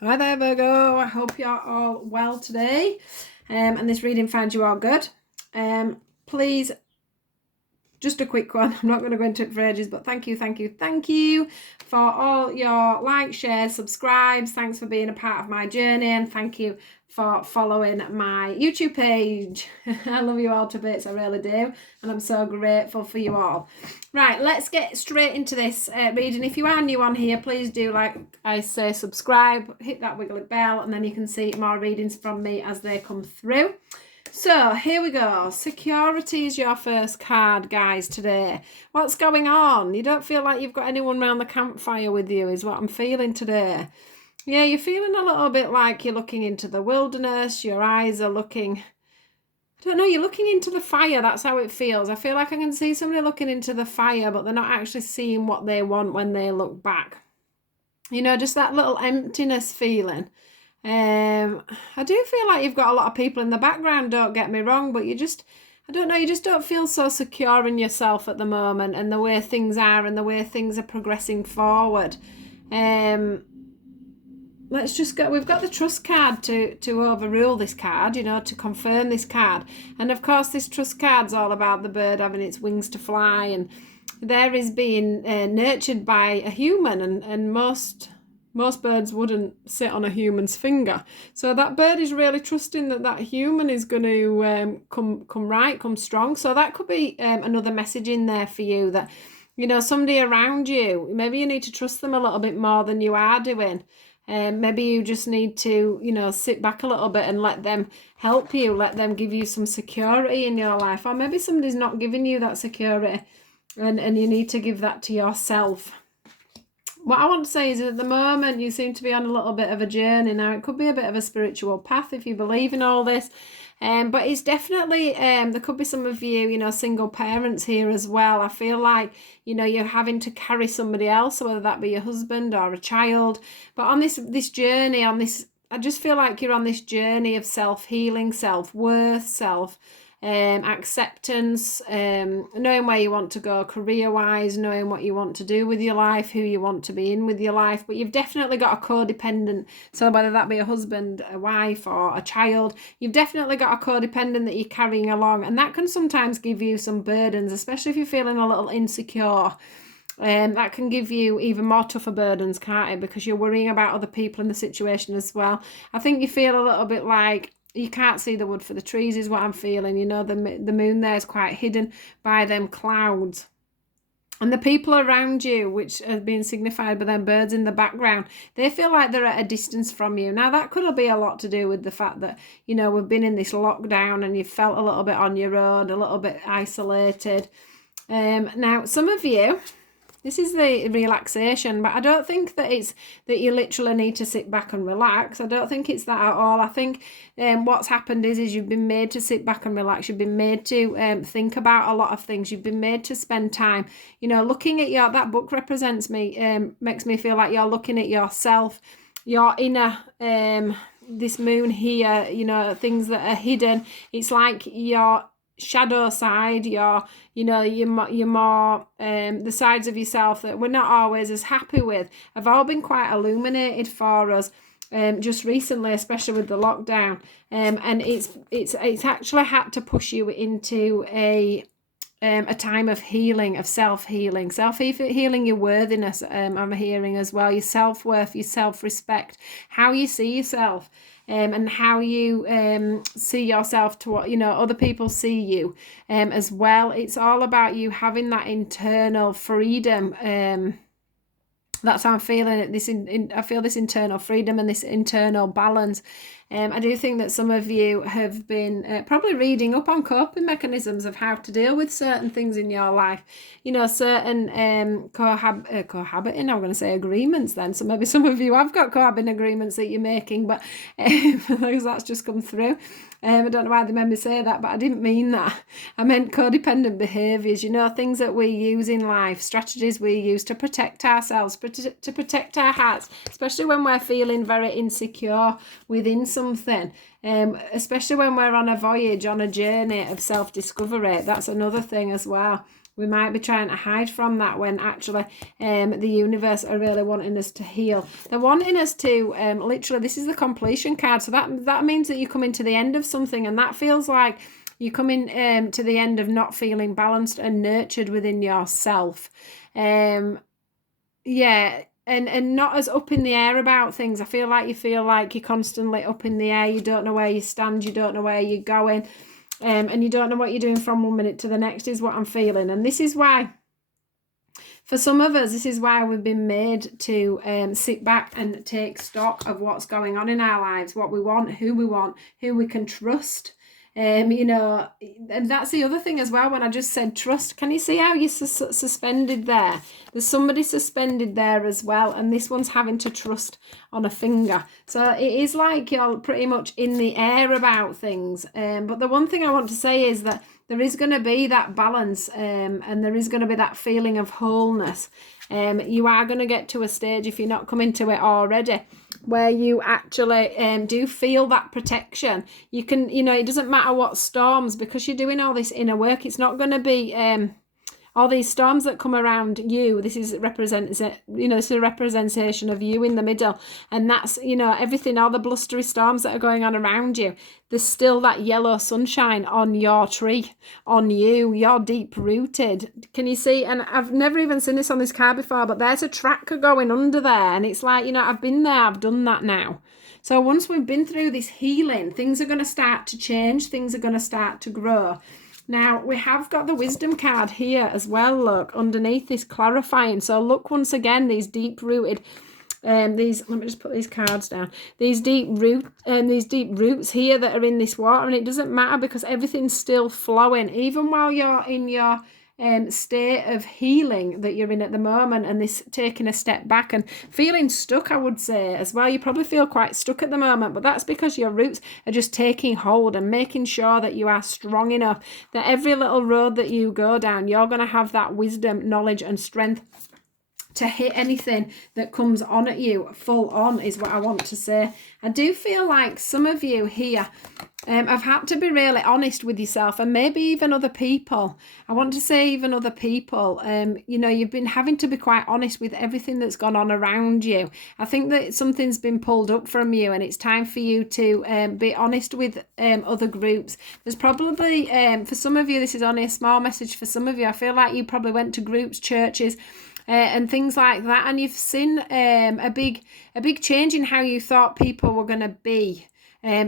Hi there, Virgo. I hope you're all well today, and this reading finds you all good. Please, just a quick one. I'm not going to go into it for ages, but thank you for all your likes, shares, subscribes. Thanks for being a part of my journey, and thank you for following my YouTube page. I love you all to bits, I really do, and I'm so grateful for you all. Right, let's get straight into this reading. If you are new on here, please do, like I say, subscribe, hit that wiggly bell, and then you can see more readings from me as they come through. So here we go. Security is your first card, guys, today. What's going on? You don't feel like you've got anyone around the campfire with you, is what I'm feeling today. Yeah, you're feeling a little bit like you're looking into the wilderness. Your eyes are looking, I don't know, you're looking into the fire. That's how it feels. I feel like I can see somebody looking into the fire, but they're not actually seeing what they want when they look back. You know, just that little emptiness feeling. I do feel like you've got a lot of people in the background, don't get me wrong, but I don't know, you just don't feel so secure in yourself at the moment and the way things are and the way things are progressing forward. Let's just go, we've got the trust card to overrule this card, you know, to confirm this card. And of course, this trust card's all about the bird having its wings to fly, and there is being nurtured by a human, and most birds wouldn't sit on a human's finger. So that bird is really trusting that human is going to come strong. So that could be another message in there for you, that, you know, somebody around you, maybe you need to trust them a little bit more than you are doing. Maybe you just need to, you know, sit back a little bit and let them help you, let them give you some security in your life. Or maybe somebody's not giving you that security, and you need to give that to yourself. What I want to say is, at the moment, you seem to be on a little bit of a journey. Now, it could be a bit of a spiritual path if you believe in all this. But it's definitely, there could be some of you, you know, single parents here as well. I feel like, you know, you're having to carry somebody else, whether that be your husband or a child. But on this journey, I just feel like you're on this journey of self-healing, self-worth, acceptance, knowing where you want to go career-wise, knowing what you want to do with your life, who you want to be in with your life. But you've definitely got a codependent, so whether that be a husband, a wife, or a child, you've definitely got a codependent that you're carrying along, and that can sometimes give you some burdens, especially if you're feeling a little insecure. That can give you even more tougher burdens, can't it? Because you're worrying about other people in the situation as well. I think you feel a little bit like you can't see the wood for the trees, is what I'm feeling. You know, the moon there is quite hidden by them clouds. And the people around you, which are being signified by them birds in the background, they feel like they're at a distance from you. Now, that could be a lot to do with the fact that, you know, we've been in this lockdown and you've felt a little bit on your own, a little bit isolated. Now, some of you, this is the relaxation, but I don't think that it's that you literally need to sit back and relax. I don't think it's that at all. I think what's happened is you've been made to sit back and relax. You've been made to think about a lot of things. You've been made to spend time, you know, looking at that book represents me, makes me feel like you're looking at yourself, your inner, this moon here, you know, things that are hidden. It's like your shadow side, your more the sides of yourself that we're not always as happy with, have all been quite illuminated for us just recently, especially with the lockdown, and it's actually had to push you into a time of healing, of self-healing, your worthiness, I'm hearing as well, your self-worth, your self-respect, how you see yourself, and how you see yourself to what, you know, other people see you as well. It's all about you having that internal freedom. That's how I'm feeling it. I feel this internal freedom and this internal balance. I do think that some of you have been probably reading up on coping mechanisms of how to deal with certain things in your life. You know, certain cohabiting, I'm going to say agreements then. So maybe some of you have got cohabiting agreements that you're making, but because that's just come through. I don't know why they made me say that, but I didn't mean that. I meant codependent behaviours, you know, things that we use in life, strategies we use to protect ourselves, to protect our hearts, especially when we're feeling very insecure within something, especially when we're on a voyage, on a journey of self-discovery. That's another thing as well. We might be trying to hide from that when actually the universe are really wanting us to heal. They're wanting us to, literally, this is the completion card. So that means that you're coming to the end of something, and that feels like you're coming to the end of not feeling balanced and nurtured within yourself. Yeah, and not as up in the air about things. I feel like you're constantly up in the air. You don't know where you stand. You don't know where you're going. And you don't know what you're doing from one minute to the next is what I'm feeling. And this is why, for some of us, this is why we've been made to sit back and take stock of what's going on in our lives, what we want, who we can trust. You know, and that's the other thing as well. When I just said trust, can you see how you're suspended there? There's somebody suspended there as well, and this one's having to trust on a finger. So it is like you're pretty much in the air about things. But the one thing I want to say is that there is going to be that balance, and there is going to be that feeling of wholeness. You are going to get to a stage, if you're not coming to it already, where you actually do feel that protection. You can, you know, it doesn't matter what storms, because you're doing all this inner work. It's not going to be all these storms that come around you. This is it's a representation of you in the middle, and that's, you know, everything, all the blustery storms that are going on around you. There's still that yellow sunshine on your tree, on you. You're deep rooted. Can you see? And I've never even seen this on this card before, but there's a tracker going under there, and it's like, you know, I've been there, I've done that now. So once we've been through this healing, things are going to start to change. Things are going to start to grow. Now, we have got the wisdom card here as well, look, underneath this clarifying. So look, once again, these deep-rooted, let me just put these cards down. These deep roots here that are in this water, and it doesn't matter because everything's still flowing, even while you're in your state of healing that you're in at the moment, and this taking a step back and feeling stuck, I would say as well. You probably feel quite stuck at the moment, but that's because your roots are just taking hold and making sure that you are strong enough that every little road that you go down, you're going to have that wisdom, knowledge and strength to hit anything that comes on at you full on, is what I want to say. I do feel like some of you here have had to be really honest with yourself, and maybe even other people. I want to say even other people. You know, you've been having to be quite honest with everything that's gone on around you. I think that something's been pulled up from you, and it's time for you to be honest with other groups. There's probably, for some of you, this is only a small message. For some of you, I feel like you probably went to groups, churches, and things like that, and you've seen a big change in how you thought people were going to be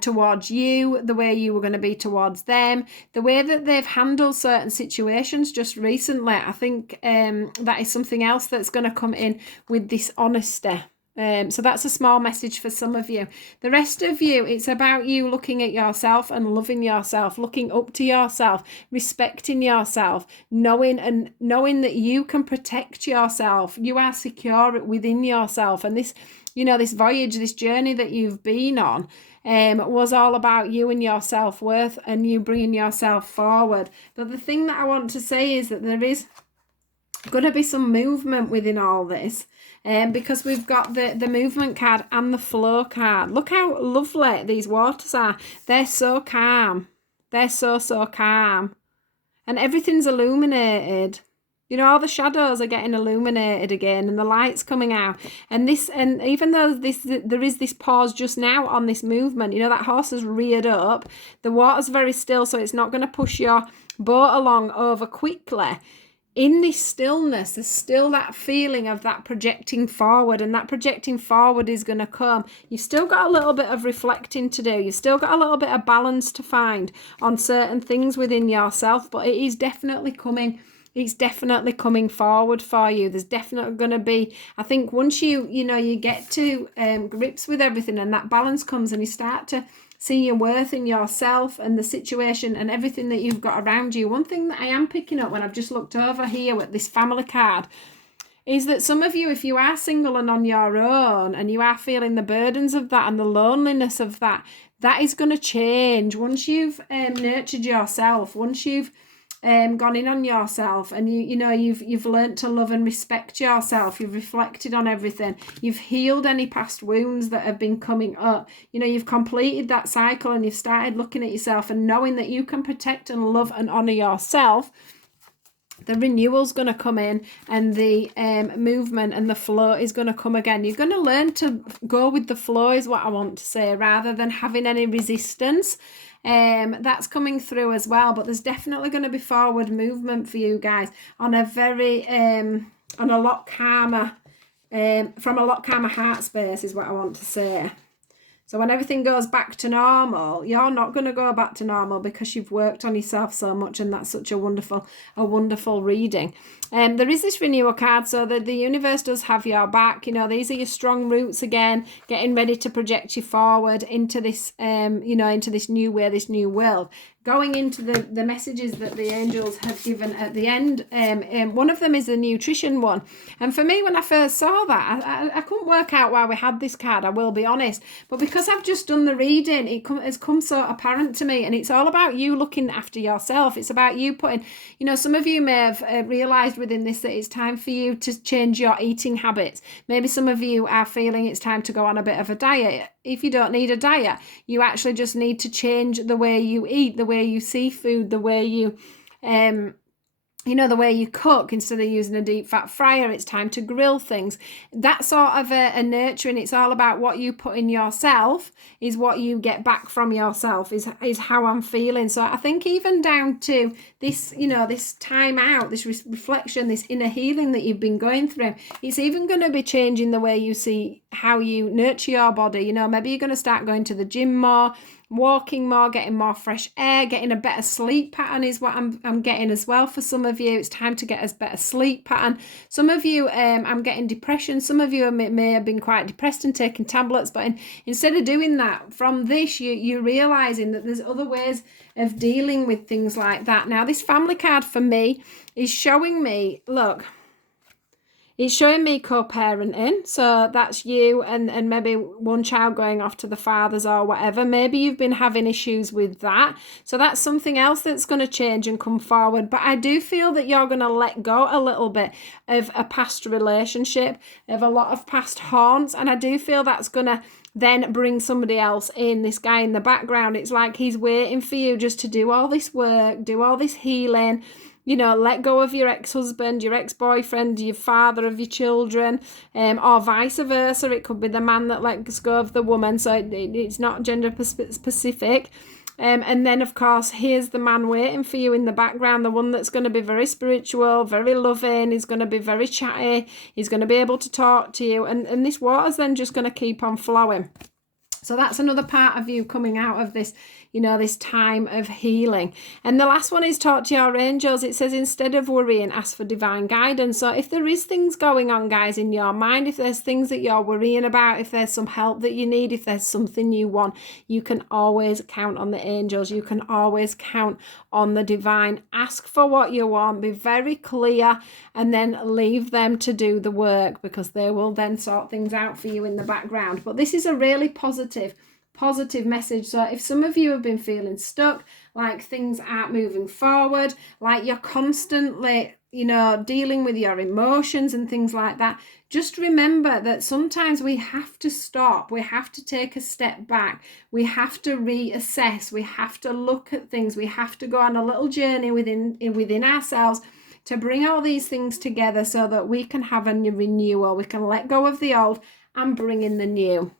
towards you, the way you were going to be towards them, the way that they've handled certain situations just recently. I think that is something else that's going to come in with this honesty. So that's a small message for some of you. The rest of you, it's about you looking at yourself and loving yourself, looking up to yourself, respecting yourself, knowing that you can protect yourself. You are secure within yourself. And this, you know, this voyage, this journey that you've been on was all about you and your self-worth and you bringing yourself forward. But the thing that I want to say is that there is going to be some movement within all this. Because we've got the movement card and the flow card. Look how lovely these waters are. They're so calm. They're so calm. And everything's illuminated. You know, all the shadows are getting illuminated again and the light's coming out. And even though there is this pause just now on this movement, you know, that horse has reared up. The water's very still, so it's not going to push your boat along over quickly. In this stillness, there's still that feeling of that projecting forward, and that projecting forward is going to come. You've still got a little bit of reflecting to do. You've still got a little bit of balance to find on certain things within yourself, but it is definitely coming. It's definitely coming forward for you. There's definitely going to be, I think once you get to grips with everything and that balance comes and you start to see your worth in yourself and the situation and everything that you've got around you. One thing that I am picking up when I've just looked over here with this family card is that some of you, if you are single and on your own and you are feeling the burdens of that and the loneliness of that, that is going to change. Once you've nurtured yourself, once you've gone in on yourself and you've learnt to love and respect yourself, you've reflected on everything, you've healed any past wounds that have been coming up, you've completed that cycle and you've started looking at yourself and knowing that you can protect and love and honour yourself. the renewal's going to come in, and the movement and the flow is going to come again. You're going to learn to go with the flow is what I want to say, rather than having any resistance. That's coming through as well, but there's definitely going to be forward movement for you guys on a very on a lot calmer from a lot calmer heart space is what I want to say. So when everything goes back to normal, you're not going to go back to normal because you've worked on yourself so much, and that's such a wonderful reading. There is this renewal card, so that the universe does have your back. You know, these are your strong roots again, getting ready to project you forward into this, into this new way, this new world. Going into the messages that the angels have given at the end, one of them is a nutrition one. And for me, when I first saw that, I couldn't work out why we had this card, I will be honest. But because I've just done the reading, it has come so apparent to me. And it's all about you looking after yourself. It's about you putting, some of you may have realised within this that it's time for you to change your eating habits. Maybe some of you are feeling it's time to go on a bit of a diet. If you don't need a diet, you actually just need to change the way you eat, the way you see food, the way you the way you cook. Instead of using a deep fat fryer, it's time to grill things. That sort of a nurturing. It's all about what you put in yourself is what you get back from yourself, is how I'm feeling. So I think even down to this, this time out, this reflection, this inner healing that you've been going through, it's even going to be changing the way you see how you nurture your body. Maybe you're going to start going to the gym more, walking more, getting more fresh air, getting a better sleep pattern is what I'm getting as well. For some of you, it's time to get a better sleep pattern. Some of you, I'm getting depression. Some of you may have been quite depressed and taking tablets, but instead of doing that, from this, you're realizing that there's other ways of dealing with things like that. Now, this family card for me is showing me, look, it's showing me co-parenting, so that's you and maybe one child going off to the fathers or whatever. Maybe you've been having issues with that, so that's something else that's going to change and come forward. But I do feel that you're going to let go a little bit of a past relationship, of a lot of past haunts, and I do feel that's going to then bring somebody else in. This guy in the background, it's like he's waiting for you just to do all this work, do all this healing. Let go of your ex-husband, your ex-boyfriend, your father of your children, or vice versa. It could be the man that lets go of the woman, so it's not gender specific. And then, of course, here's the man waiting for you in the background, the one that's going to be very spiritual, very loving. He's going to be very chatty. He's going to be able to talk to you. And this water's then just going to keep on flowing. So that's another part of you coming out of this, this time of healing. And the last one is talk to your angels. It says, instead of worrying, ask for divine guidance. So if there is things going on, guys, in your mind, if there's things that you're worrying about, if there's some help that you need, if there's something you want, you can always count on the angels. You can always count on the divine. Ask for what you want, be very clear, and then leave them to do the work, because they will then sort things out for you in the background. But this is a really positive message. So if some of you have been feeling stuck, like things aren't moving forward, like you're constantly dealing with your emotions and things like that, just remember that sometimes we have to stop, we have to take a step back, we have to reassess, we have to look at things, we have to go on a little journey within ourselves to bring all these things together so that we can have a new renewal, we can let go of the old and bring in the new.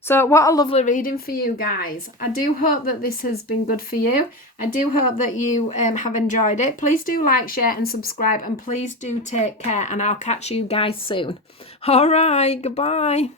So what a lovely reading for you guys. I do hope that this has been good for you. I do hope that you have enjoyed it. Please do like, share and subscribe, and please do take care, and I'll catch you guys soon. All right, goodbye.